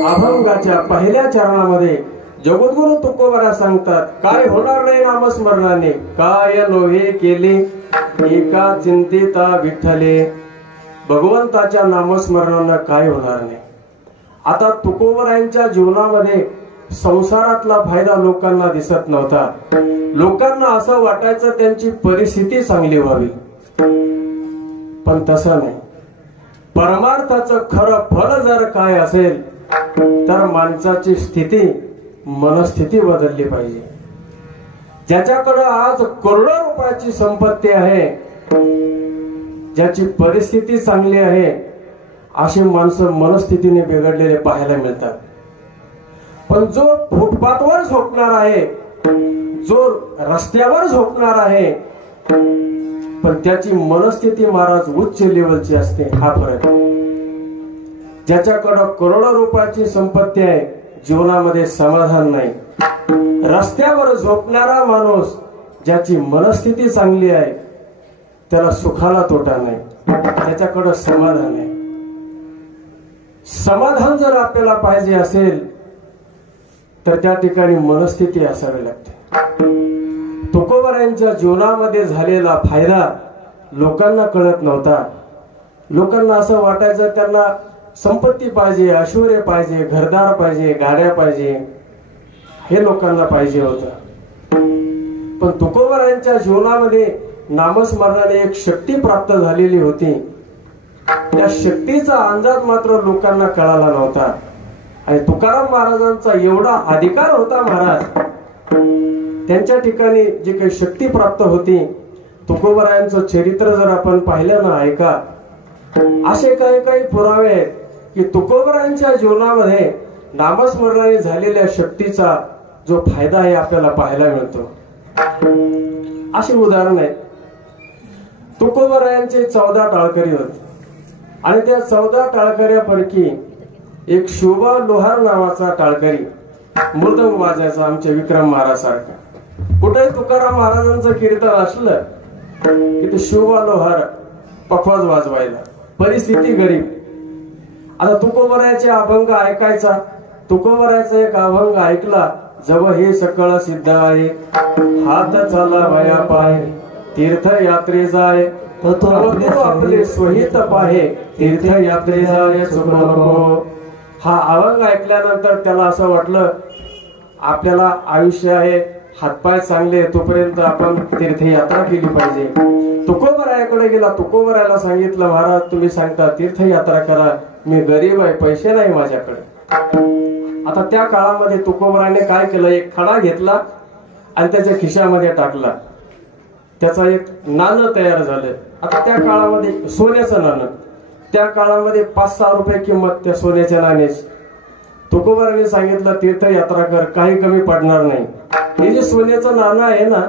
अभंगाच्या पहिल्या चरणामध्ये जगद्गुरु तुकोबरा सांगतात, काय होणार नाही नामस्मरणाने, काय नोहे केले एका चिंतिता विठ्ठले. भगवंताच्या नामस्मरणानं काय होणार नाही. आता तुकोबरायांच्या जीवनामध्ये संसारातला फायदा लोकांना दिसत नव्हता. लोकांना असं वाटायचं त्यांची परिस्थिती चांगली व्हावी, पण तसं नाही. परमार्थाचं खरं फळ जर काय असेल तर माणसाची स्थिती, मनस्थिती बदलली पाहिजे. ज्याच्याकडे आज करोडो रुपयाची संपत्ती आहे, ज्याची परिस्थिती चांगली आहे, अशी माणसं मनस्थितीने बिघडलेले पाहायला मिळतात. पण जो फुटपाथवर झोपणार आहे, जो रस्त्यावर झोपणार आहे, पण त्याची मनस्थिती महाराज उच्च लेवलची असते. हा फरक. ज्याच्याकडं करोडो रुपयाची संपत्ती आहे, जीवनामध्ये समाधान नाही. रस्त्यावर झोपणारा माणूस, ज्याची मनस्थिती चांगली आहे, त्याला सुखाला तोटा नाही, त्याच्याकडं समाधान आहे. समाधान जर आपल्याला पाहिजे असेल तर त्या ठिकाणी मनस्थिती असावी लागते. तुकोबरायांच्या जीवनामध्ये झालेला फायदा लोकांना कळत नव्हता. लोकांना असं वाटायचं त्यांना संपत्ती पाहिजे, ऐश्वर्य पाहिजे, घरदार पाहिजे, गाड्या पाहिजे, हे लोकांना पाहिजे होतं. पण तुकोबरायांच्या जीवनामध्ये नामस्मरणाने एक शक्ती प्राप्त झालेली होती. त्या शक्तीचा अंदाज मात्र लोकांना कळाला नव्हता. आणि तुकाराम महाराजांचा एवढा अधिकार होता महाराज, त्यांच्या ठिकाणी जी काही शक्ती प्राप्त होती. तुकोबरायांचं चरित्र जर आपण पाहिलं ना, ऐका, असे काही काही पुरावे आहेत की तुकोबरायांच्या जीवनामध्ये नामस्मरणाने झालेल्या शक्तीचा जो फायदा आहे आपल्याला पाहायला मिळतो. अशी उदाहरण आहे. तुकोबरायांचे 14 टाळकरी होते आणि त्या 14 टाळकऱ्यापैकी एक शोभा लोहार नावाचा टाळकरी मृदंग वाजायचा, आमच्या विक्रम महाराज सारखा. कुठे तुकाराम महाराजांचं कीर्तन असलं की ते शोभा लोहार पखवाज वाजवायला. परिस्थिती गरीब. आता तुकोबरायाचे अभंग ऐकायचा. तुकोबरायाचा एक अभंग ऐकला, जब हे सकळ सिद्ध आहे, हात चाला वया पाय, तीर्थयात्रे जाय, आपले स्वहित पाहे, तीर्थयात्रे जाय सुख नको. हा अभंग ऐकल्यानंतर त्याला असं वाटलं, आपल्याला आयुष्य आहे, हातपाय चांगले, तोपर्यंत आपण तीर्थयात्रा केली पाहिजे. तुकोबरायाकडे गेला. तुकोबरायाला सांगितलं, महाराज तुम्ही सांगता तीर्थयात्रा करा, मी गरीब आहे, पैसे नाही माझ्याकडे. आता त्या काळामध्ये तुकोबरायाने काय केलं, एक खडा घेतला आणि त्याच्या खिशामध्ये टाकला. त्याचा एक नाणं तयार झालं. आता त्या काळामध्ये सोन्याचं नाणं, त्या काळामध्ये 5-6 रुपये किंमत त्या सोन्याच्या नाण्याची. तुकोबरायाने सांगितलं तीर्थयात्रा कर, काही कमी पडणार नाही. हे जे सोन्याचं नाणं आहे ना,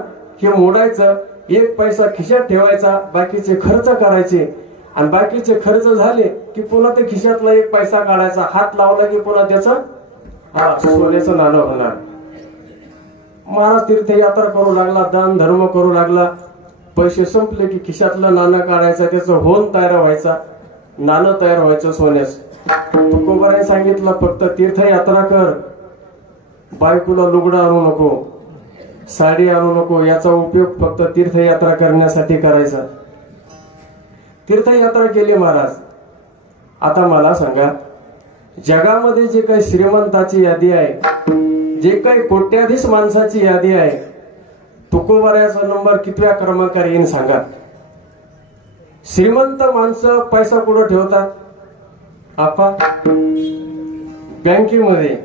हे मोडायचं, 1 पैसा खिशात ठेवायचा, बाकीचे खर्च करायचे, आणि बाकीचे खर्च झाले की पुन्हा ते खिशातला 1 पैसा काढायचा, हात लावला की पुन्हा त्याचं सोन्याचं नाणं होणार. महाराज तीर्थयात्रा करू लागला, दान धर्म करू लागला. पैसे संपले की खिशातलं नाणं काढायचं, त्याचं होन तयार व्हायचा, नाणं तयार व्हायचं सोन्याचं. तुकोबरायाने सांगितलं फक्त तीर्थयात्रा कर, बायकोला लुगडं आणू नको, साडी आणू नको, याचा उपयोग फक्त तीर्थयात्रा करण्यासाठी करायचा. तीर्थयात्रा केली महाराज. आता मला सांगा, जगामध्ये जे काही श्रीमंताची यादी आहे, जे काही कोट्याधीश माणसाची यादी आहे, तुकोबरायाचा नंबर कितव्या क्रमांकावर येईन सांगा. श्रीमंत माणसं पैसा कुठं ठेवतात? आपा बँकेमध्ये.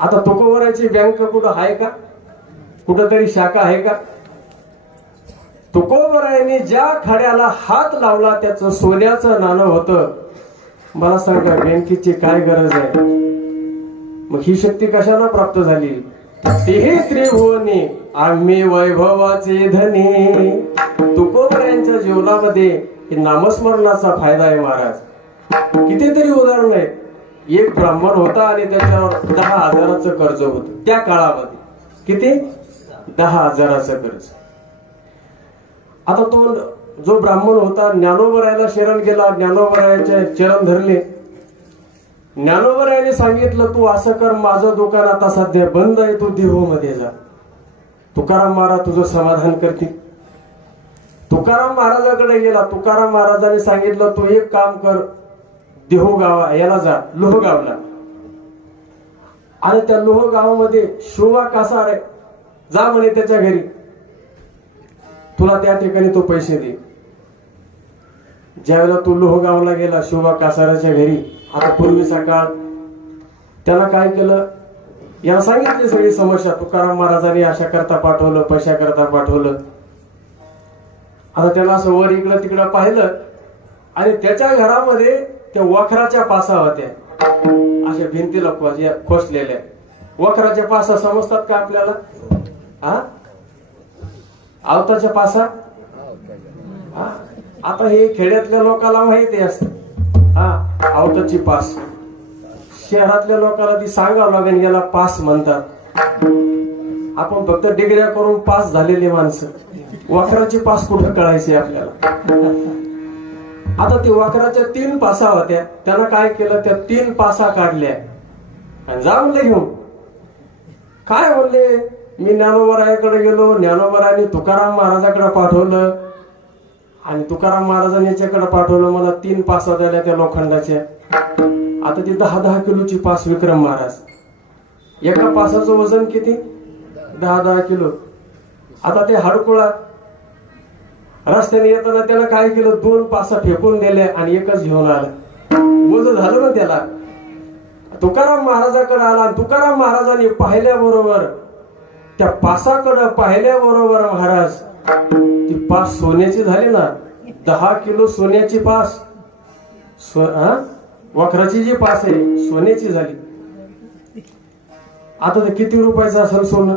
आता तुकोबरायाची बँक कुठं आहे का? कुठंतरी शाखा आहे का? तुकोबरायाने ज्या खड्याला हात लावला त्याचं सोन्याचं नाणं होतं. मला सांगा, बँकेची काय गरज आहे? मग ही शक्ती कशाला प्राप्त झाली? तेही त्रिभुवनी आम्ही वैभवाचे धनी. तुकोबरायांच्या जीवनामध्ये नामस्मरणाचा फायदा आहे महाराज. कितीतरी उदाहरण आहेत. एक ब्राह्मण होता आणि त्याच्यावर 10,000चं कर्ज होतं त्या काळामध्ये. किती? 10,000चं कर्ज. आता तो जो ब्राह्मण होता ज्ञानोबरायाला शरण गेला, ज्ञानोबरायाचे चरण धरले. ज्ञानोबा याने सांगितलं, तू असं कर, माझं दुकान आता सध्या बंद आहे, तू देहू मध्ये जा. तुकाराम महाराज तुझं समाधान करतील. तुकाराम महाराजाकडे गेला. तुकाराम महाराजांनी सांगितलं, तू एक काम कर, देहू गावा याला जा, लोहगावला. आणि त्या लोहगावामध्ये शोभा कासार आहे, जा म्हणे त्याच्या घरी, तुला त्या ठिकाणी तो पैसे दे. ज्यावेळेला तू लोहगावला गेला शोभा कासाराच्या घरी, आता पूर्वीचा काळ, त्याला काय केलं, याला सांगितली सगळी समस्या. तुकाराम महाराजांनी अशा करता पाठवलं, पैशा करता पाठवलं. आता त्याला असं वर इकडं तिकडं पाहिलं आणि त्याच्या घरामध्ये त्या वखराच्या पासा होत्या, अशा भिंतीला खोसलेल्या. वखराच्या पासा समजतात का आपल्याला? हा, आवताच्या पासा. हा, आता हे खेड्यातल्या लोकांना माहिती असत. हा, आवताची पास. शहरातल्या लोकांना ती सांगावं लागेल, याला पास म्हणतात. आपण फक्त डिग्र्या करून पास झालेली माणसं, वखराची पास कुठं कळायची आपल्याला. आता ती वखराच्या 3 पासा होत्या, त्यानं काय केलं, त्या 3 पासा काढल्या आणि जा म्हणले घेऊन. काय म्हणले, मी ज्ञानोबरायाकडे गेलो, ज्ञानोबरायांनी तुकाराम महाराजाकडे पाठवलं आणि तुकाराम महाराजांनी याच्याकडे पाठवलं, मला 3 पासा दिल्या त्या लोखंडाच्या. आता ती 10-10 किलोची पास विक्रम महाराज. एका पासाचं वजन किती? 10-10 किलो. आता ते हडकुळा रस्त्याने येताना त्यानं काय केलं, 2 पासा फेकून दिले आणि एकच घेऊन आलं. वजन झालं ना त्याला. तुकाराम महाराजाकडे आला आणि तुकाराम महाराजांनी पाहिल्याबरोबर, त्या पासाकडे पाहिल्याबरोबर महाराज, ती पास सोन्याची झाली ना, 10 किलो सोन्याची पास. वखराची जी पास आहे सोन्याची झाली. आता ते किती रुपयाचं असेल सोनं?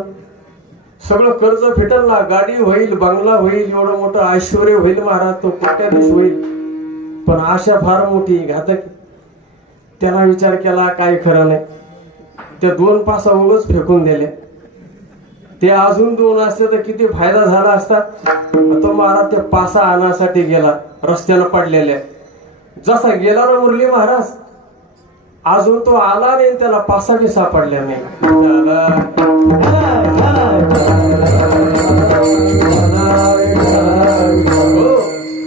सगळं कर्ज फिटल ना, गाडी होईल, बंगला होईल, एवढं मोठं ऐश्वर्य होईल महाराज, तो कोट्याधीश होईल. पण आशा फार मोठी घातक. त्याला विचार केला, काय खरं नाही. त्या 2 पासा उगाच फेकून दिले. ते अजून 2 असते तर किती फायदा झाला असता. तो महाराज ते पासा आणण्यासाठी गेला, रस्त्याला पडलेल्या. जसा गेला ना मुरली महाराज, अजून तो आला नाही, त्याला पासा बी सापडल्या नाही.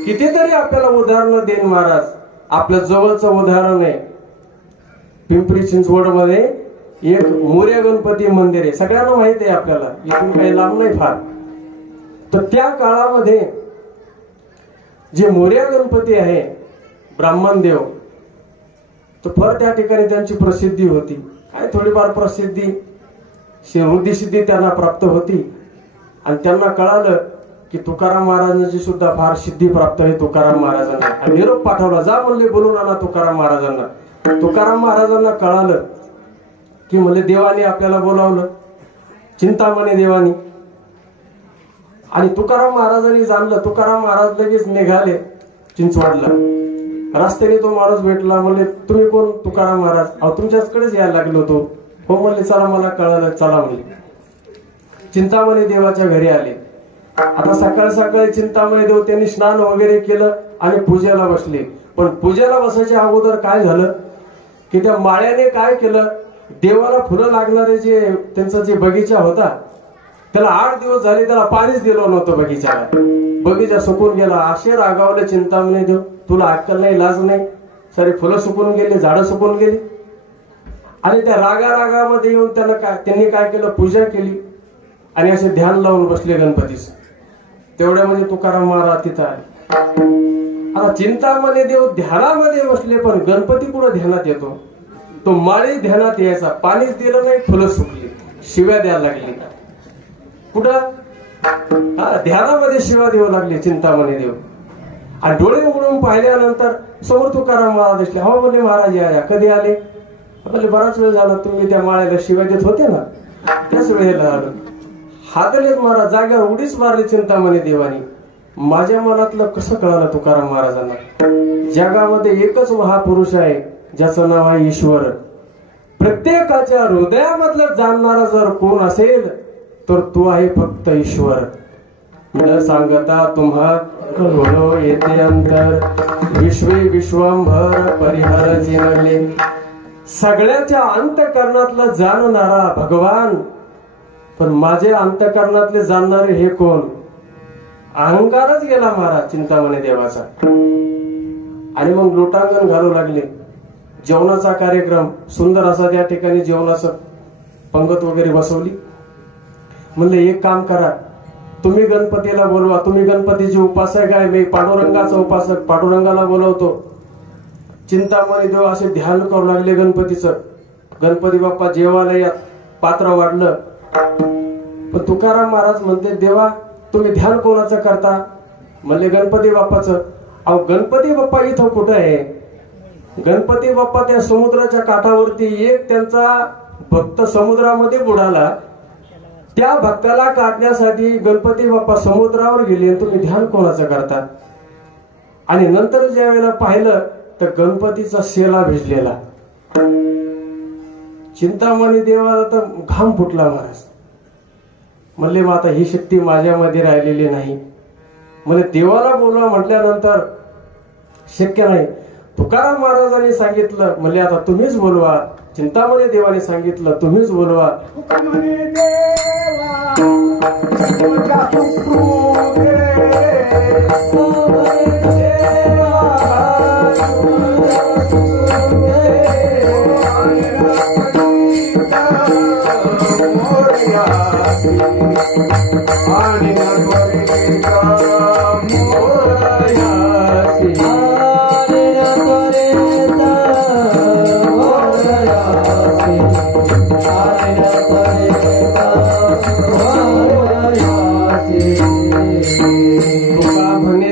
कितीतरी आपल्याला उदाहरणं देईन महाराज. आपल्या जवळचं उदाहरण आहे, पिंपरी चिंचवड मध्ये एक मोरया गणपती मंदिर आहे, सगळ्यांना माहित आहे आपल्याला, इथून काही लांब नाही फार. तर त्या काळामध्ये जे मोरया गणपती आहे, ब्राह्मण देव, तर फार त्या ठिकाणी त्यांची प्रसिद्धी होती. काय थोडीफार प्रसिद्धी, रुद्धिसिद्धी त्यांना प्राप्त होती. आणि त्यांना कळालं की तुकाराम महाराजांची सुद्धा फार सिद्धी प्राप्त आहे तुकाराम महाराजांना. आणि निरोप पाठवला, जा म्हणले बोलून आणा तुकाराम महाराजांना. तुकाराम महाराजांना कळालं की म्हणले देवाने आपल्याला बोलावलं, चिंतामणी देवानी. आणि तुकाराम महाराजांनी जाणलं. तुकाराम महाराज लगेच निघाले चिंचवडला. रस्त्याने तो माणूस भेटला, म्हणले तुम्ही कोण? तुकाराम महाराज. अहो तुमच्याकडेच यायला लागलो होतो. हो म्हणले, चला मला कळालं, चला म्हणले. चिंतामणी देवाच्या घरी आले. आता सकाळ सकाळी चिंतामणी देव त्यांनी स्नान वगैरे केलं आणि पूजेला बसले. पण पूजेला बसायच्या अगोदर काय झालं की त्या माळ्याने काय केलं, देवाला फुलं लागणारे जे त्यांचा जे बगीचा होता, त्याला 8 दिवस झाले त्याला पाणीच दिलं नव्हतं बगीचाला. बगीचा सुकून गेला. असे रागावले चिंतामणी देव, तुला अक्कल नाही, लाज नाही, सारी फुलं सुकून गेली, झाडं सुकून गेली. आणि त्या रागामध्ये येऊन त्यांनी काय केलं, पूजा केली आणि असे ध्यान लावून बसले गणपतीस. तेवढ्यामध्ये तुकाराम महाराज तिथं आले. आता चिंतामणी देव ध्यानामध्ये बसले, पण गणपती कुठं ध्यानात येतो? तो माळी ध्यानात यायचा. पाणीच दिलं नाही, फुलं सुकली, शिव्या द्यायला लागली. कुठं? ध्यानामध्ये शिव्या देऊ लागले चिंतामणी देव. आणि डोळे उघडून पाहिल्यानंतर समोर तुकाराम महाराज दिसले. हो म्हणले, महाराज या. कधी आले? म्हणले बराच वेळ झाला, तुम्ही त्या माळ्याला शिव्या देत होते ना, त्याच वेळेला आलो. हादलेच महाराज, जाग्यावर उडीच मारली चिंतामणी देवानी. माझ्या मनातलं कसं कळालं तुकाराम महाराजांना? जगामध्ये एकच महापुरुष आहे ज्याचं नाव आहे ईश्वर. प्रत्येकाच्या हृदयामधलं जाणणारा जर कोण असेल तर तो आहे फक्त ईश्वर. न सांगता तुम्हा कळो येते अंतर, विश्वे विश्वंभर परिहर जिनले. सगळ्याच्या अंतःकरणातलं जाणणारा भगवान, पण माझ्या अंतःकरणातले जाणणारे हे कोण? अहंकारच गेला महाराज चिंतामणी देवाचा. आणि मग लोटांगण घालू लागले. जेवणाचा कार्यक्रम सुंदर असा त्या ठिकाणी जेवणाचं पंगत वगैरे बसवली. म्हणले एक काम करा, तुम्ही गणपतीला बोलवा. तुम्ही गणपतीचे उपासक आहे, मी पांडुरंगाचा उपासक, पांडुरंगाला बोलवतो. चिंतामणी देव असे ध्यान करू लागले गणपतीचं. गणपती बाप्पा जेवायला या, पात्र वाढलं. पण तुकाराम महाराज म्हणते, देवा तुम्ही ध्यान कोणाचं करता? म्हणले गणपती बाप्पाचं. अहो गणपती बाप्पा इथं कुठं आहे? गणपती बाप्पा त्या समुद्राच्या काठावरती, एक त्यांचा भक्त समुद्रामध्ये बुडाला, त्या भक्ताला काढण्यासाठी गणपती बाप्पा समुद्रावर गेले. तुम्ही ध्यान कोणाचं करता? आणि नंतर ज्या वेळेला पाहिलं तर गणपतीचा शेला भिजलेला. चिंतामणी देवाला तर घाम फुटला महाराज. म्हणले मग आता ही शक्ती माझ्यामध्ये राहिलेली नाही. म्हणजे देवाला बोलवा म्हटल्यानंतर शक्य नाही. तुकाराम महाराजांनी सांगितलं, म्हणले आता तुम्हीच बोलवा. चिंतामणी देवाने सांगितलं, तुम्हीच बोलवा.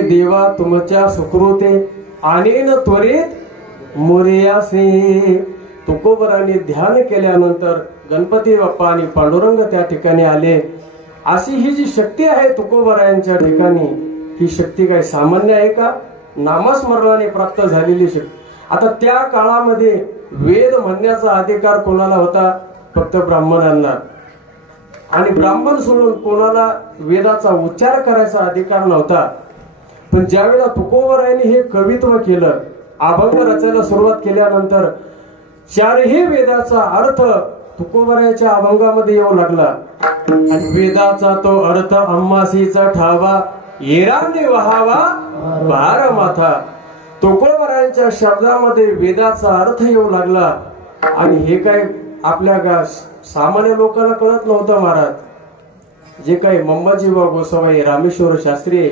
देवा तुमच्या सुकृते आणीन त्वरित मोरयासी. तुकोबराने ध्यान केल्यानंतर गणपती बाप्पा आणि पांडुरंग त्या ठिकाणी आले. अशी ही जी शक्ती आहे तुकोबरायांच्या ठिकाणी, ही शक्ती काय सामान्य आहे का? नामस्मरणाने प्राप्त झालेली शक्ती. आता त्या काळामध्ये वेद म्हणण्याचा अधिकार कोणाला होता? फक्त ब्राह्मणांना. आणि ब्राह्मण सोडून कोणाला वेदाचा उच्चार करायचा अधिकार नव्हता. पण ज्यावेळेला तुकोबरायांनी हे कवित्व केलं, अभंग रचायला सुरुवात केल्यानंतर चारही वेदाचा अर्थ तुकोबरायाच्या अभंगामध्ये येऊ लागला. आणि वेदाचा तो अर्थ अम्मासीचा ठावा, येराने वहावा भार माथा. तुकोबरायांच्या शब्दामध्ये वेदाचा अर्थ येऊ लागला. आणि हे काय आपल्या सामान्य लोकांना कळत नव्हतं महाराज. जे काही मंबाजीबा गोसावी, रामेश्वर शास्त्री,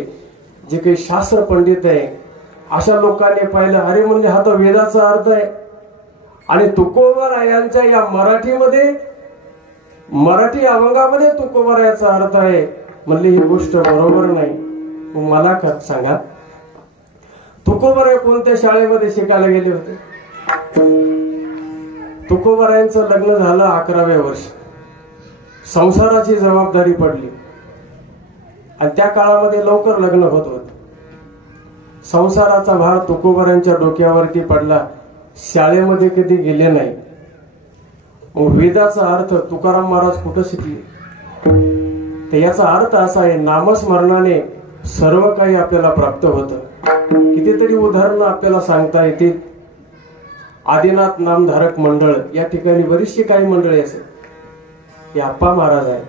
जे काही शास्त्र पंडित आहे, अशा लोकांनी पाहिलं, अरे म्हणजे हा तर वेदाचा अर्थ आहे. आणि तुकोबरायांच्या या मराठी अभंगामध्ये तुकोबरायाचा अर्थ आहे. म्हणले ही गोष्ट बरोबर नाही. मला का सांगा, तुकोबराय कोणत्या शाळेमध्ये शिकायला गेले होते? तुकोबरायांचं लग्न झालं 11व्या वर्षी. संसाराची जबाबदारी पडली. आणि त्या काळामध्ये लवकर लग्न होत होते. संसाराचा भार तुकोबरायांच्या डोक्यावरती पडला. शाळेमध्ये कधी गेले नाही. वेदाचा अर्थ तुकाराम महाराज कुठं शिकले? तर याचा अर्थ असा आहे, नामस्मरणाने सर्व काही आपल्याला प्राप्त होतं. कितीतरी उदाहरणं आपल्याला सांगता येतील. आदिनाथ नामधारक मंडळ, या ठिकाणी बरीचशी काही मंडळी असेल. हे आप्पा महाराज आहे,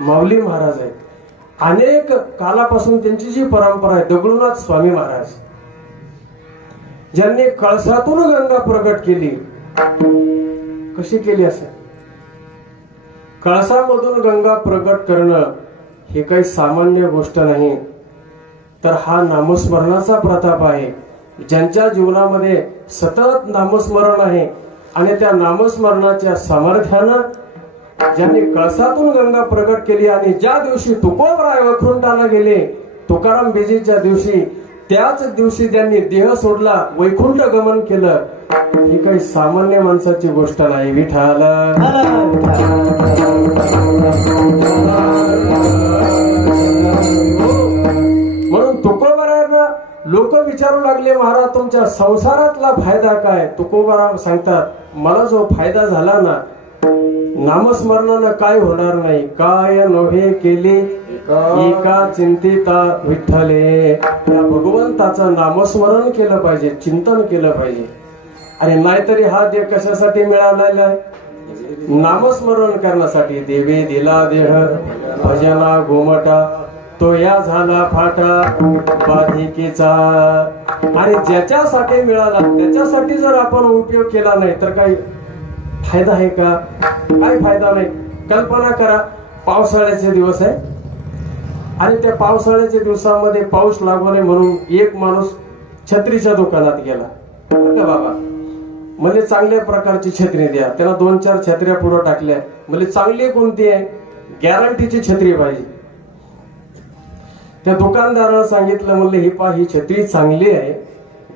माऊली महाराज आहे. अनेक कालापासून त्यांची जी परंपरा आहे, दगडूनाथ स्वामी महाराज, ज्यांनी कळसातून गंगा प्रगट केली. कशी केली असेल? कळसामधून गंगा प्रगट करणं हे काही सामान्य गोष्ट नाही. तर हा नामस्मरणाचा प्रताप आहे. ज्यांच्या जीवनामध्ये सतत नामस्मरण आहे आणि त्या नामस्मरणाच्या सामर्थ्यानं ज्यांनी कळसातून गंगा प्रगट केली. आणि ज्या दिवशी तुकोबराय वैकुंठाला गेले, तुकाराम बेजेच्या दिवशी, त्याच दिवशी ज्यांनी देह सोडला, वैकुंठ गमन केलं, ही काही सामान्य माणसाची गोष्ट नाही. विठाल म्हणून तुकोबरायांना लोक विचारू लागले, महाराज तुमच्या संसारातला फायदा काय? तुकोबरा सांगतात, मला जो फायदा झाला ना नामस्मरणानं काय होणार नाही. काय नव्हे केले एका चिंतिता विठ्ठले. या भगवंताचं नामस्मरण केलं पाहिजे, चिंतन केलं पाहिजे. आणि नाहीतरी हा देह कशासाठी मिळालेला आहे? नामस्मरण करण्यासाठी. देवे दिला देह भजना घुमटा, तो या झाला फाटा बाधिकेचा. आणि ज्याच्यासाठी मिळाला त्याच्यासाठी जर आपण उपयोग केला नाही तर काही फायदा आहे का? काही फायदा नाही. कल्पना करा, पावसाळ्याचे दिवस आहे आणि त्या पावसाळ्याच्या दिवसामध्ये पाऊस लागू नये म्हणून एक माणूस छत्रीच्या दुकानात गेला. बरं का बाबा, म्हणजे चांगल्या प्रकारची छत्री द्या. त्याला 2-4 छत्र्या पुढे टाकल्या. म्हणजे चांगली कोणती आहे? गॅरंटीची छत्री पाहिजे. त्या दुकानदाराला सांगितलं, म्हणले ही छत्री चांगली आहे,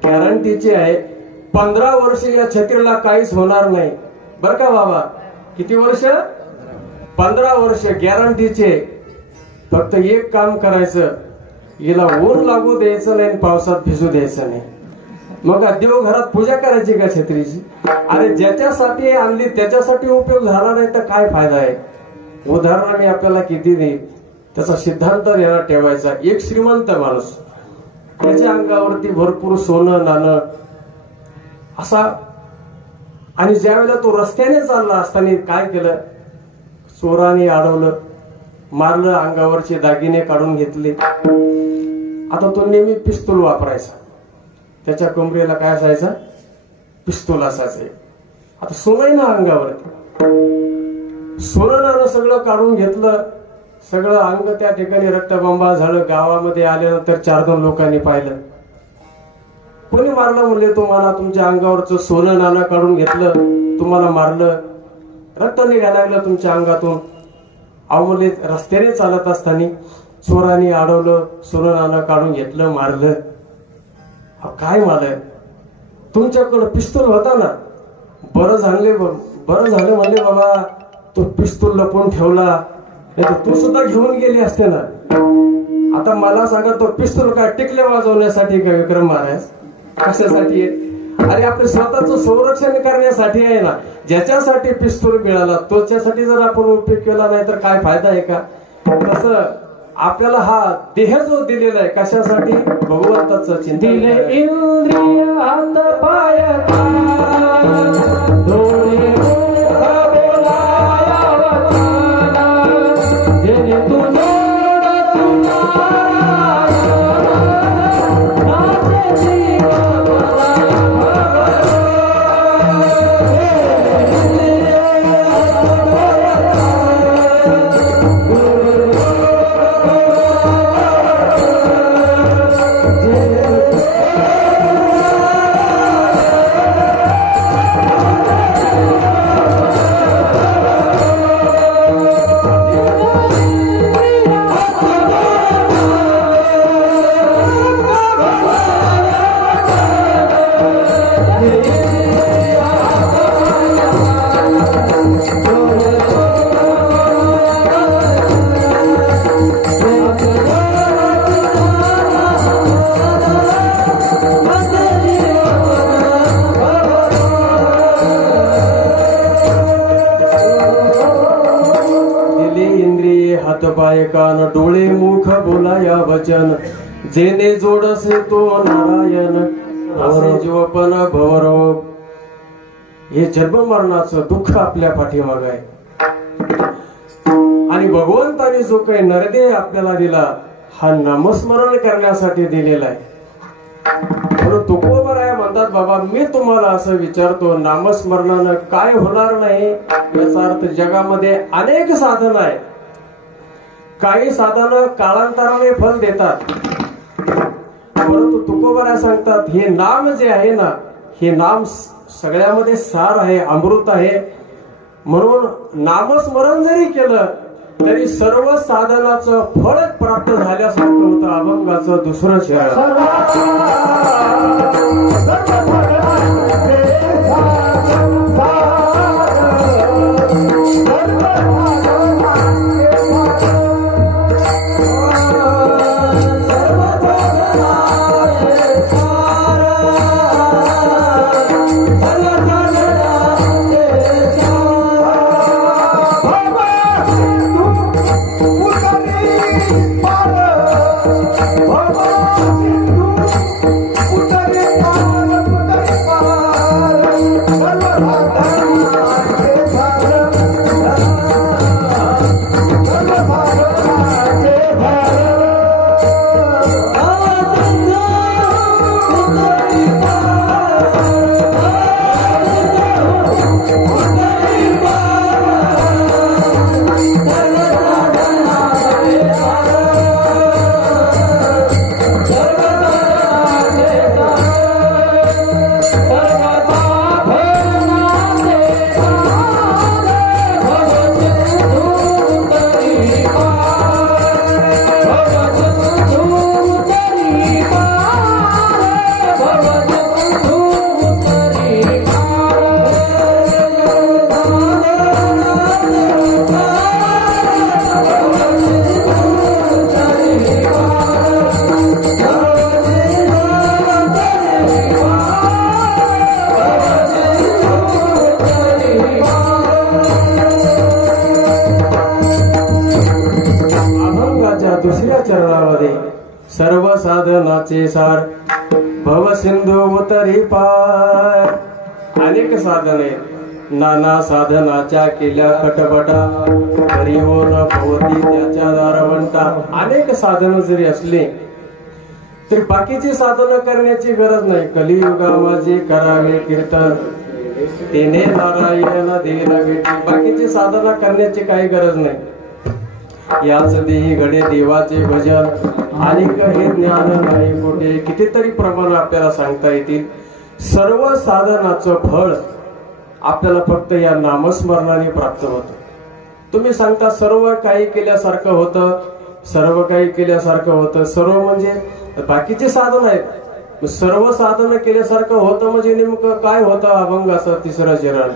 गॅरंटीची आहे, 15 वर्ष या छत्रीला काहीच होणार नाही. बरं का बाबा, किती वर्ष? 15 वर्ष गॅरंटीचे. फक्त एक काम करायचं, हिला ऊन लागू द्यायचं नाही, पावसात भिजू द्यायचं नाही. मग देवघरात पूजा करायची का छत्रीची? अरे ज्याच्यासाठी आणली त्याच्यासाठी उपयोग झाला नाही तर काय फायदा आहे? उदाहरण मी आपल्याला किती देईन, त्याचा सिद्धांत याला ठेवायचा. एक श्रीमंत माणूस, त्याच्या अंगावरती भरपूर सोनं नाणं असा, आणि ज्या वेळेला तो रस्त्याने चालला असताना काय केलं? चोराने अडवलं, मारलं, अंगावरचे दागिने काढून घेतले. आता तो नेहमी पिस्तूल वापरायचा. त्याच्या कमरेला काय असायचा? पिस्तूल असायचं. आता सोनं ना अंगावरती, सोनं नाणं सगळं काढून घेतलं. सगळं अंग त्या ठिकाणी रक्तबंबाळ झालं. गावामध्ये आल्यानंतर 4-2 लोकांनी पाहिलं. कोणी मारलं म्हणले? तुम्हाला तुमच्या अंगावरचं सोनं नाणं काढून घेतलं, तुम्हाला मारलं, रक्त निघायला लागलं तुमच्या अंगातून. अहो म्हणले, रस्त्याने चालत असताना चोरांनी अडवलं, सोनं नाणं काढून घेतलं, मारलं. काय मारलं? तुमच्याकडं पिस्तूल होता ना. बरं झालं म्हणले बाबा, तो पिस्तूल लपवून ठेवला, नाही तर तू सुद्धा घेऊन गेली असते ना. आता मला सांगा, तो पिस्तूल काय टिकले वाजवण्यासाठी का विक्रम महाराज? कशासाठी आहे? अरे आपले स्वतःच संरक्षण करण्यासाठी आहे ना. ज्याच्यासाठी पिस्तूल मिळाला त्याच्यासाठी जर आपण उपयोग केला नाही तर काय फायदा आहे का? तसं आपल्याला हा देह जो दिलेला आहे कशासाठी? भगवंताचं चिंतन. इंद्रिय हात पाय डोळे पाय कान डोळे मुख बोलाया वचन, जेने जोडसे तो नारायण, असे जीवपण भवरोग. हे जन्म मरणाचं दुःख आपल्या पाठीमाग आहे. आणि भगवंताने जो काही नरदेह आपल्याला दिला हा नामस्मरण करण्यासाठी दिलेला आहे. म्हणून तुकोबराया म्हणतात, बाबा मी तुम्हाला असं विचारतो, नामस्मरणानं काय होणार नाही? याचा अर्थ जगामध्ये अनेक साधन आहे. काही साधनं कालांतराने फल देतात, परंतु तुकोबराया सांगतात हे नाम जे आहे ना, हे नाम सगळ्यामध्ये सार आहे, अमृत आहे. म्हणून नामस्मरण जरी केलं तरी सर्व साधनाचं फळ प्राप्त झाल्यासारखं होतं. अभंगाचं दुसरं शहर. Baba, साधनाचे सार भव सिंधू उतरी पार. अनेक साधने नाना साधनाच्या केल्या खटपटा तरी हो न भवती त्याच्या दारवंटा. अनेक साधनं जरी असली तरी बाकीची साधनं करण्याची गरज नाही. कलियुगा माझे करावे कीर्तन तेने नारायण देला भेटी. बाकीची साधना करण्याची काही गरज नाही. याच देही घडे देवाचे भजन आणि हे ज्ञान नाही कुठे. कितीतरी प्रमाण आपल्याला सांगता येतील. सर्व साधनाचं फळ आपल्याला फक्त या नामस्मरणाने प्राप्त होतं. तुम्ही सांगता सर्व काही केल्यासारखं होतं, सर्व काही केल्यासारखं होतं. सर्व म्हणजे बाकीचे साधन आहेत. सर्व साधन केल्यासारखं होतं म्हणजे नेमकं काय होतं? अभंग असं तिसरं चरण.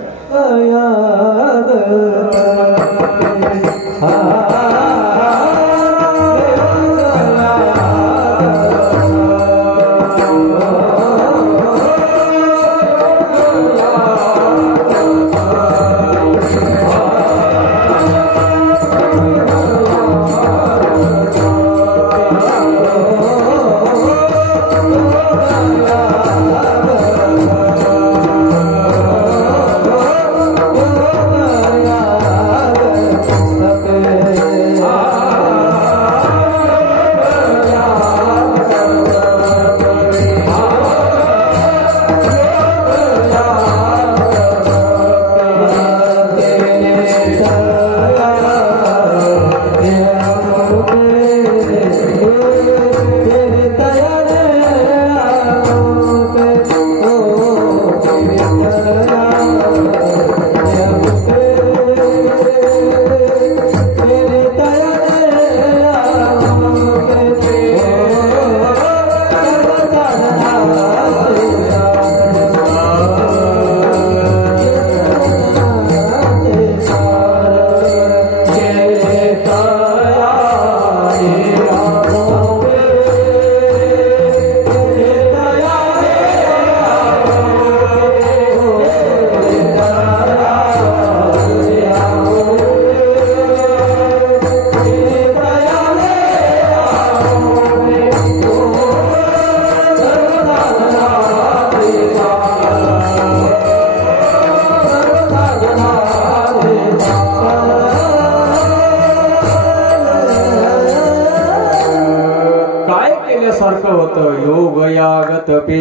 सारखं होतं. योग यागत पे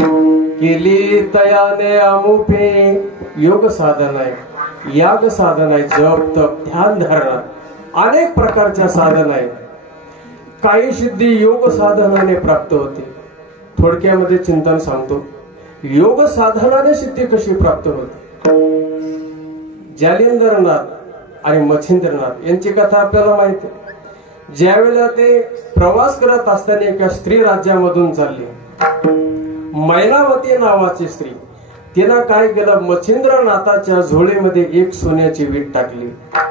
केली तयाने अमुपे. योग साधन आहे, याग साधन आहे, जप तप ध्यान धारणा अनेक प्रकारच्या साधन आहेत. काही सिद्धी योग साधनाने प्राप्त होते. थोडक्यामध्ये चिंतन सांगतो. योग साधनाने सिद्धी कशी प्राप्त होते? जालिंदरनाथ आणि मच्छिंद्रनाथ यांची कथा आपल्याला माहिती आहे. ज्यावेळेला ते प्रवास करत असताना एका स्त्री राज्यामधून चालली. मैनावती नावाची स्त्री. तिनं काय केलं? मच्छिंद्रनाथाच्या झोळीमध्ये एक सोन्याची वीट टाकली.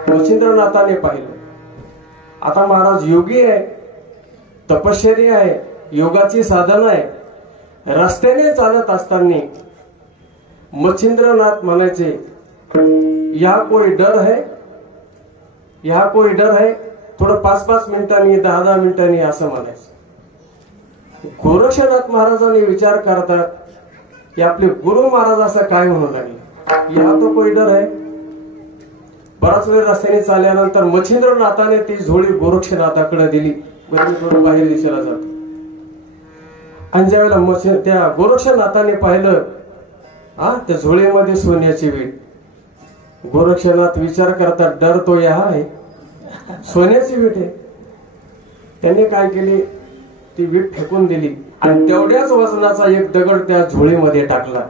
मच्छिंद्रनाथाने पाहिलं. आता महाराज योगी आहे, तपश्चर्या आहे, योगाची साधना आहे. रस्त्याने चालत असताना मच्छिंद्रनाथ म्हणायचे, या कोई डर है, या कोई डर है. थोडं 5-5 मिनिटांनी 10-10 मिनिटांनी असं म्हणायचं. गोरक्षनाथ महाराजांनी विचार करतात की आपले गुरु महाराज असं काय म्हणू लागले, या तो कोई डर आहे. बराच वेळ रस्त्याने चालल्यानंतर मच्छिंद्रनाथाने ती झोळी गोरक्षनाथाकडे दिली. बाहेर दिशेला जातो. आणि ज्यावेळेला त्या गोरक्षनाथाने पाहिलं, त्या झोळीमध्ये सोन्याची वीट. गोरक्षनाथ विचार करतात, डर तो या आहे, सोन्याची वीट आहे. त्यांनी काय केली? ती वीट फेकून दिली आणि तेवढ्याच वजनाचा एक दगड त्या झोळीमध्ये टाकला.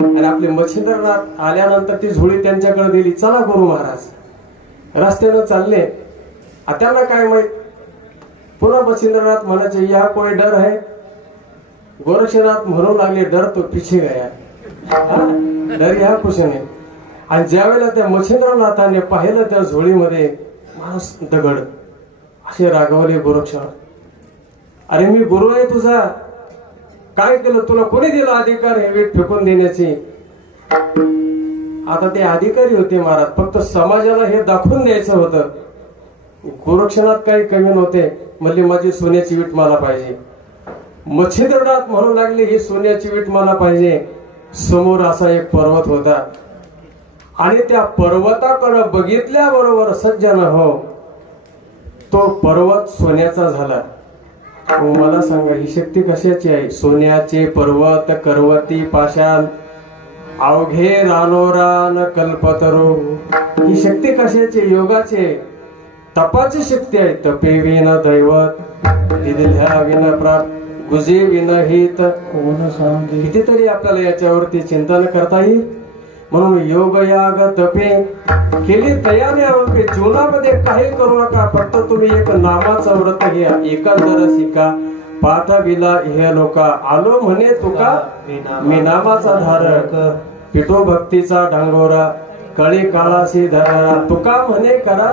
आणि आपले मच्छिंद्रनाथ आल्यानंतर ती झोळी त्यांच्याकडे दिली. चला गुरु महाराज. रस्त्यानं चालले. त्यांना काय माहित? पुन्हा मच्छिंद्रनाथ म्हणायचे, या कोई डर है. गोरक्षनाथ म्हणू लागले, डर तो पिछे गया, डर या कुछ नाही. आणि ज्यावेळेला त्या मच्छिंद्रनाथाने पाहिलं त्या झोळीमध्ये माणूस दगड, असे रागवले गोरक्षनाथ. अरे मी गुरु आहे तुझा, काय केलं? तुला कोणी दिला अधिकार हे वीट फेकून देण्याची? आता ते अधिकारी होते महाराज, फक्त समाजाला हे दाखवून द्यायचं होतं. गोरक्षनाथ काही कमी नव्हते. म्हणजे माझी सोन्याची वीट मला पाहिजे. मच्छिंद्रनाथ म्हणू लागले ही सोन्याची वीट मला पाहिजे. समोर असा एक पर्वत होता आणि त्या पर्वताकडे बघितल्याबरोबर सज्जन हो तो पर्वत सोन्याचा झाला. मला सांगा ही शक्ती कशाची आहे? सोन्याचे पर्वत करवती पाषाण अवघे रानोरान कल्पतरू. ही शक्ती कशाची? योगाची तपाची शक्ती आहे. तपे विन दैवत दिल्या विन प्राप्त गुजे विन हित कोण सांगे. कितीतरी आपल्याला याच्यावरती चिंतन करता येईल. म्हणून योग याग तपे केली तयाने अवपे. जीवनामध्ये काही करू नका, फक्त तुम्ही एक नामाचं व्रत घ्या. एकंदर शिका पाथा विला हे लोका. आलो म्हणे तुका मी नामाचा धारक. पितो भक्तीचा डांगोरा कळी काळाशी धरा. तुका म्हणे करा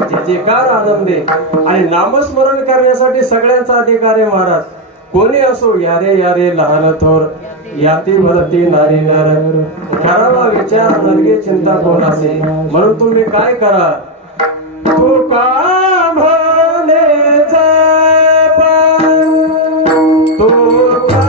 जे जेकार आनंदे. आणि नामस्मरण करण्यासाठी सगळ्यांचा अधिकार आहे महाराज. कोणी असो यारे यारे लहान थोर याती भरती नारी नर. करावा विचार नरगे चिंता कोण असे. म्हणून तुम्ही काय करा तुका म्हणे जपा. तुका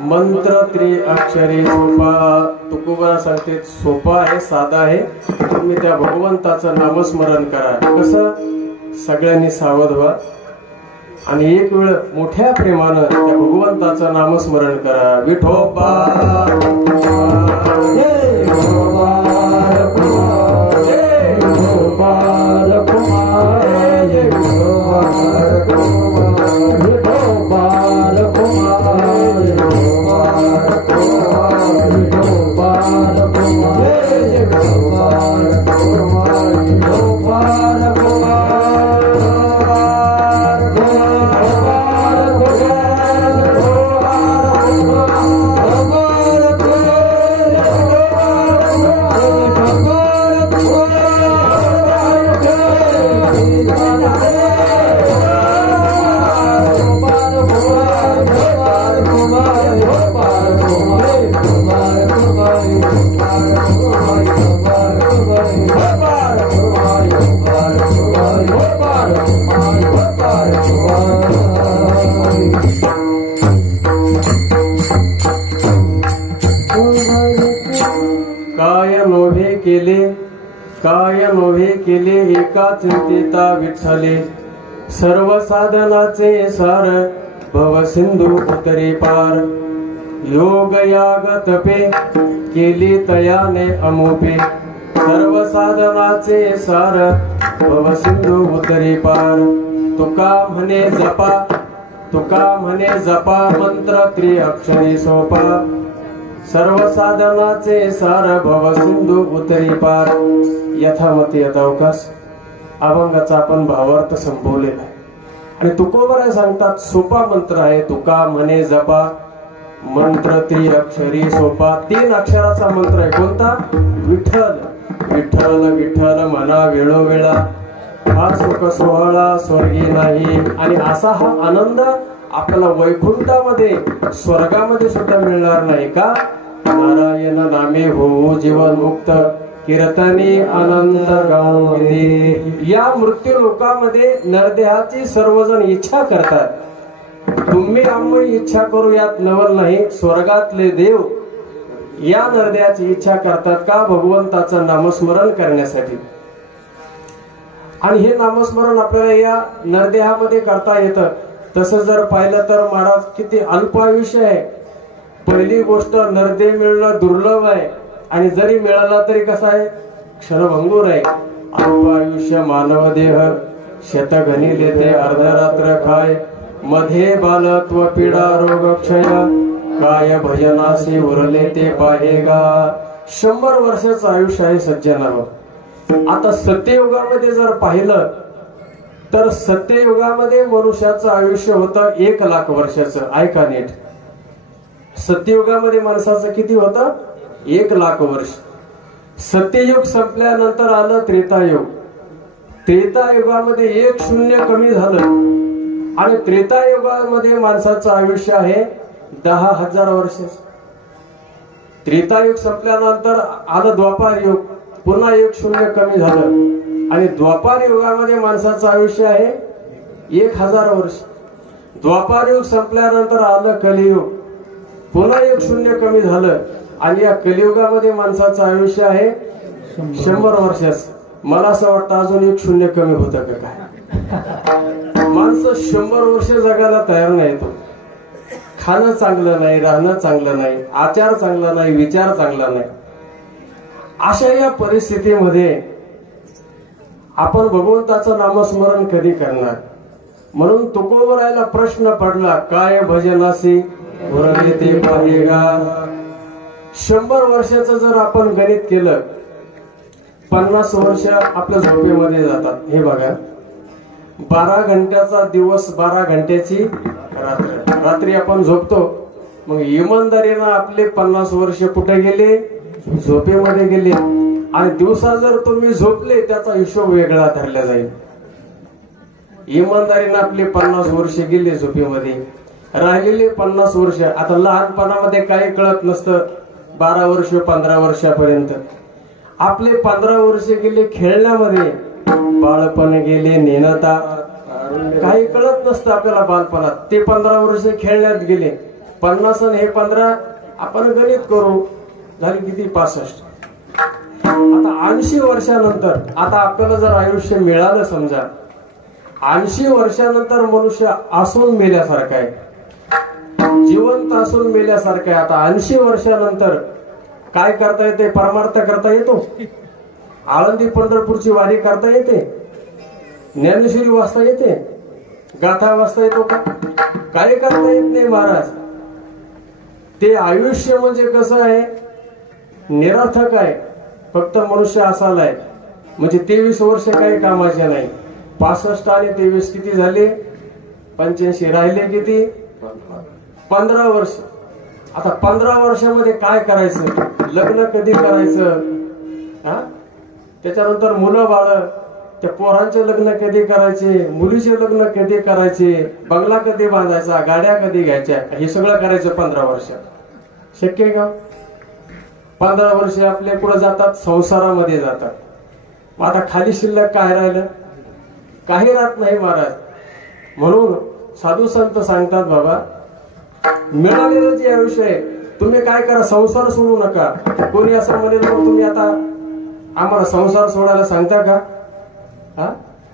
मंत्र त्रिअक्षरी सोपा. तुकोबा सांगते सोपा आहे, साधा आहे. तुम्ही त्या भगवंताचं नामस्मरण करा. कसं? सगळ्यांनी सावध व्हा आणि एक वेळ मोठ्या प्रेमानं त्या भगवंताचं नामस्मरण करा. विठोबा काय नोव्हे केले एका चिंतिता विठ्ठले. सर्व साधनाचे सार भव सिंधू उतरे पार. योग याग तपे केली तयाने अमोपे. सर्व साधनाचे सार भव सिंधू उतरे पार. तुका म्हणे जपा मंत्र त्रिअक्षरी सोपा. सर्व साधनाचे सार भव सिंधू उतरी पार. यथामती यथावकाश अभंगाचा आपण भावार्थ संपवलेला आहे. आणि तुकोबराय सांगतात सोपा मंत्र आहे. तुका म्हणे जपा मंत्र त्रिअक्षरी सोपा. 3 अक्षराचा मंत्र आहे. कोणता? विठ्ठल. विठ्ठल विठ्ठल म्हणा वेळोवेळा. हा सुख सोहळा स्वर्गी नाही. आणि असा हा आनंद आपल्याला वैकुंठामध्ये स्वर्गामध्ये सुद्धा मिळणार नाही का? नारायण नामे हो जीवन मुक्त कीर्तनी अनंत गाऊन. या मृत्यू लोकामध्ये नरदेहाची सर्वजण इच्छा करतात. तुम्ही आम्ही इच्छा करू यात नवल नाही. स्वर्गातले देव या नरदेहाची इच्छा करतात का? भगवंताचं नामस्मरण करण्यासाठी. आणि हे नामस्मरण आपल्याला या नरदेहामध्ये करता येतं. तसं जर पाहिलं तर महाराज किती अल्प आयुष्य आहे. पहिली गोष्ट नरदेह मिळणं दुर्लभ आहे. आणि जरी मिळाला तरी कसा आहे? क्षणभंगूर आहे. अल्प आयुष्य मानव देह शतघनी लेते अर्धरात्र खाय. मध्ये बालत्व पीडा रोग क्षय काय भजनासी उरले ते पाहेगा. 100 वर्षाचं आयुष्य आहे सज्जनावर. आता सत्ययुगामध्ये जर पाहिलं तर सत्ययुगामध्ये मनुष्याचं आयुष्य होतं 1,00,000 वर्षाचं. ऐका नीट. सत्ययुगामध्ये माणसाचं किती होतं? 1,00,000 वर्ष. सत्ययुग संपल्यानंतर आलं त्रेतायुग. त्रेतायुगामध्ये 1 शून्य कमी झालं. आणि त्रेतायुगामध्ये माणसाचं आयुष्य आहे 10,000 वर्ष. त्रेतायुग संपल्यानंतर आलं द्वापार युग. पुन्हा 1 शून्य कमी झालं. आणि द्वापार युगामध्ये माणसाचं आयुष्य आहे 1,000 वर्ष. द्वापार युग संपल्यानंतर आलं कलियुग. पुन्हा 1 शून्य कमी झालं. आणि या कलियुगामध्ये माणसाचं आयुष्य आहे 100 वर्षाचं. मला असं वाटतं अजून 1 शून्य कमी होतं का काय? माणसं 100 वर्ष जगायला तयार नाही. तो खाणं चांगलं नाही, राहणं चांगलं नाही, आचार चांगला नाही, विचार चांगला नाही. अशा या परिस्थितीमध्ये आपण भगवंताचं नामस्मरण कधी करणार? म्हणून तुकोबरायला प्रश्न पडला, काय भजनासी उरले ते पाहेगा. 100 वर्षाचं जर आपण गणित केलं, 50 वर्ष आपल्या झोपेमध्ये जातात. हे बघा, 12 घंट्याचा दिवस, 12 घंट्याची रात्र. रात्री आपण झोपतो. मग इमानदारीनं आपले 50 वर्ष कुठे गेले? झोपेमध्ये गेले. आणि दिवसा जर तुम्ही झोपले त्याचा हिशोब वेगळा धरला जाईल. इमानदारीनं आपले 50 वर्ष गेले झोपेमध्ये. राहिलेले 50 वर्ष, आता लहानपणामध्ये काही कळत नसतं, 12 वर्ष 15 वर्षापर्यंत. आपले 15 वर्ष गेले खेळण्यामध्ये, बाळपण गेले नेणता. काही कळत नसतं आपल्याला बालपणात. ते 15 वर्ष खेळण्यात गेले. 50 आणि हे 15 आपण गणित करू, झाली किती 65. आता 80 वर्षानंतर, आता आपल्याला जर आयुष्य मिळालं समजा, 80 वर्षानंतर मनुष्य असून मेल्यासारखा आहे, जिवंत असून मेल्यासारखं आहे. आता 80 वर्षानंतर काय करता येते? परमार्थ करता येतो? आळंदी पंढरपूरची वारी करता येते? ज्ञानेश्वरी वाचता येते? गाथा वाचता येतो का? काय करता येत नाही महाराज. ते आयुष्य म्हणजे कसं आहे? निरर्थक आहे. फक्त मनुष्य असालाय म्हणजे 23 वर्ष काही कामाचे नाही. 65 आणि 23 किती झाले? 85. राहिले किती? 15 वर्ष. आता 15 वर्षामध्ये काय करायचं? लग्न कधी करायचं? त्याच्यानंतर मुलं बाळ, त्या पोरांचे लग्न कधी करायचे, मुलीचे लग्न कधी करायचे, बंगला कधी बांधायचा, गाड्या कधी घ्यायच्या, हे सगळं करायचं 15 वर्ष. शक्य आहे का? 15 वर्ष आपले कुठं जातात? संसारामध्ये जातात. आता खाली शिल्लक काय राहिलं? काही राहत नाही महाराज. म्हणून साधू संत सांगतात, बाबा मिळालेलं जे आयुष्य आहे, तुम्ही काय करा? संसार सोडू नका. कोणी असं म्हणेल मग तुम्ही आता आम्हाला संसार सोडायला सांगता का?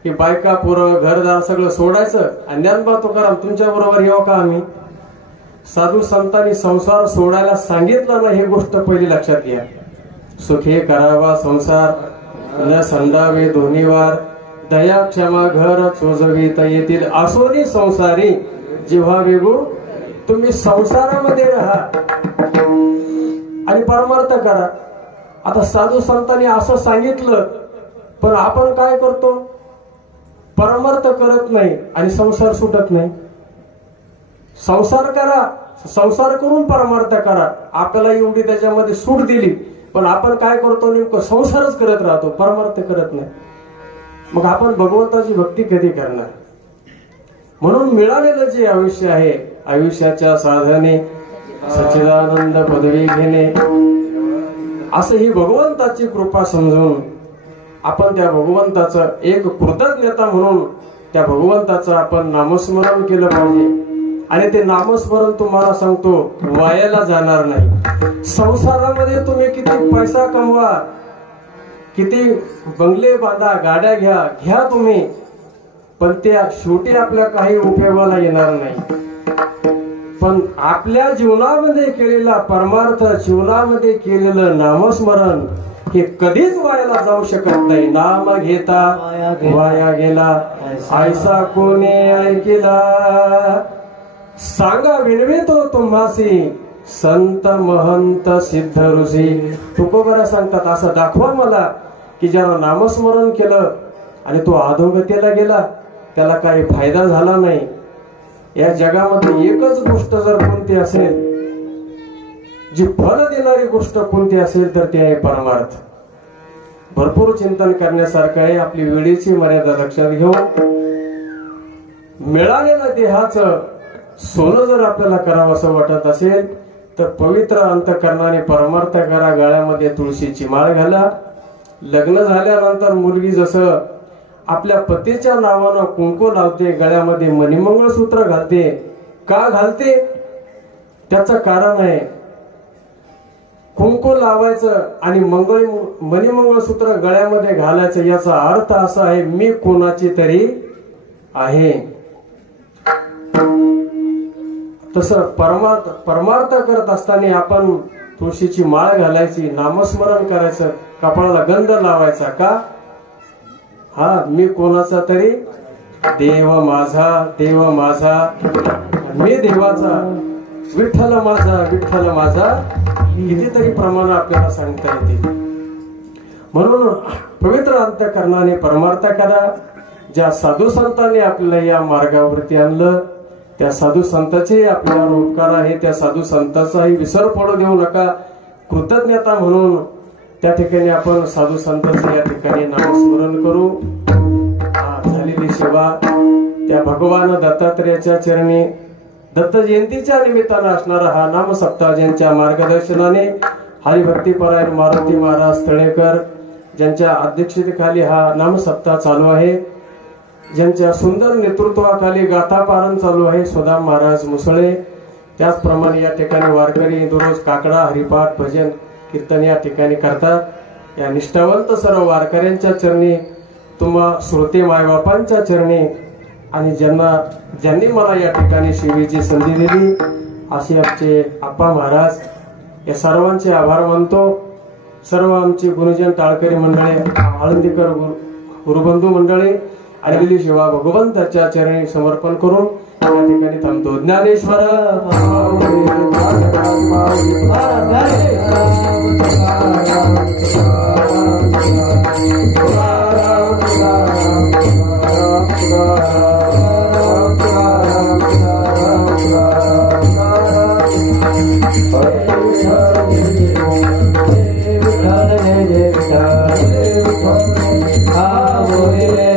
की बायका पोरं घरदार सगळं सोडायचं आणि ज्ञानबा तुकाराम तुमच्या बरोबर येऊ का आम्ही? साधू संतांनी संसार सोडायला सांगितलं ना, ही गोष्ट पहिली लक्षात घ्या. सुखे करावा संसार, न संडावे दोन्ही वार, दया क्षमा घर चोजविता येतील असोनी संसारी, जिव्हा वेगू तुम्ही संसारामध्ये राहा आणि परमार्थ करा. आता साधू संतांनी असं सांगितलं, पण आपण काय करतो? परमार्थ करत नाही आणि संसार सुटत नाही. संसार करा, संसार करून परमार्थ करा. आपल्याला एवढी त्याच्यामध्ये सूट दिली, पण आपण काय करतो? नेमकं संसारच करत राहतो, परमार्थ करत नाही. मग आपण भगवंताची भक्ती कधी करणार? म्हणून मिळालेलं जे आयुष्य आहे, आयुष्याच्या साधने सच्चिदानंद पदवी घेणे, असं ही भगवंताची कृपा समजून आपण त्या भगवंताचं एक कृतज्ञता म्हणून त्या भगवंताचं आपण नामस्मरण केलं पाहिजे. आणि ते नामस्मरण तुम्हाला सांगतो वायाला जाणार नाही. संसारामध्ये तुम्ही किती पैसा कमवा, किती बंगले बांधा, गाड्या घ्या तुम्ही, पण त्या शेवटी आपल्या काही उपयोगाला येणार नाही. पण आपल्या जीवनामध्ये केलेला परमार्थ, जीवनामध्ये केलेलं नामस्मरण हे कधीच वायाला जाऊ शकत नाही. नाम घेता वाया गेला, ऐसा कोणी ऐकिला, सांगा विनवितो तुम्हासी, संत महंत सिद्ध ऋषी. तुकोबरा सांगतात, असं दाखवा मला की ज्यानं नामस्मरण केलं आणि तो अधोगतीला गेला, त्याला काही फायदा झाला नाही. या जगामध्ये एकच गोष्ट जर कोणती असेल, जी फल देणारी गोष्ट कोणती असेल, तर ती आहे परमार्थ. भरपूर चिंतन करण्यासारखं आहे. आपली वेळेची मर्यादा लक्षात घेऊन मिळालेलं देहाचं सोनं जर आपल्याला करावं असं वाटत असेल, तर पवित्र अंतकरणाने परमार्थ करा. गळ्यामध्ये तुळशीची माळ घाला. लग्न झाल्यानंतर मुलगी जसं आपल्या पतीच्या नावानं कुंकू लावते, गळ्यामध्ये मणिमंगळसूत्र घालते. का घालते? त्याचं कारण आहे, कुंकू लावायचं आणि मणिमंगळसूत्र गळ्यामध्ये घालायचं, याचा अर्थ असा आहे, मी कोणाची तरी आहे. तसं परमार्थ करत असताना आपण तुळशीची माळ घालायची, नामस्मरण करायचं, कपाळाला गंध लावायचा. का? मी कोणाचा तरी, देव माझा, देव माझा, मी देवाचा, विठ्ठल माझा, विठ्ठल माझा, कितीतरी प्रमाण आपल्याला सांगता येते. म्हणून पवित्र अंतकरणाने परमार्थ करा. ज्या साधू संतांनी आपल्याला या मार्गावरती आणलं, त्या साधू संतांचे आपल्यावर उपकार आहे. त्या साधू संतांचाही विसर पडू देऊ नका. कृतज्ञता म्हणून त्या ठिकाणी आपण साधू संतांचे या ठिकाणी नामस्मरण करू. झालेली सेवा त्या भगवान दत्तात्रेयाच्या चरणी, दत्त जयंतीच्या निमित्तानं असणारा हा नाम सप्ताह, ज्यांच्या मार्गदर्शनाने हरिभक्तीपरायण मारुती महाराज तळेकर ज्यांच्या अध्यक्षतेखाली हा नाम सप्ताह चालू आहे, ज्यांच्या सुंदर नेतृत्वाखाली गाथा पारण चालू आहे सुदाम महाराज मुसळे, त्याचप्रमाणे या ठिकाणी वारकरी दररोज काकडा हरिपाठ भजन कीर्तन या ठिकाणी करतात. या निष्ठावंत सर्व वारकऱ्यांच्या चरणी, तुम्हा श्रोते मायबापांच्या चरणी आणि ज्यांनी मला या ठिकाणी सेवेची संधी दिली असे आमचे आप्पा महाराज, या सर्वांचे आभार मानतो. सर्व आमचे गुरुजन टाळकरी मंडळी, आळंदीकर गुरुबंधू मंडळी आणि दिली सेवा भगवंताच्या चरणी समर्पण करून या ठिकाणी थांबतो. ज्ञानेश्वर हा बोले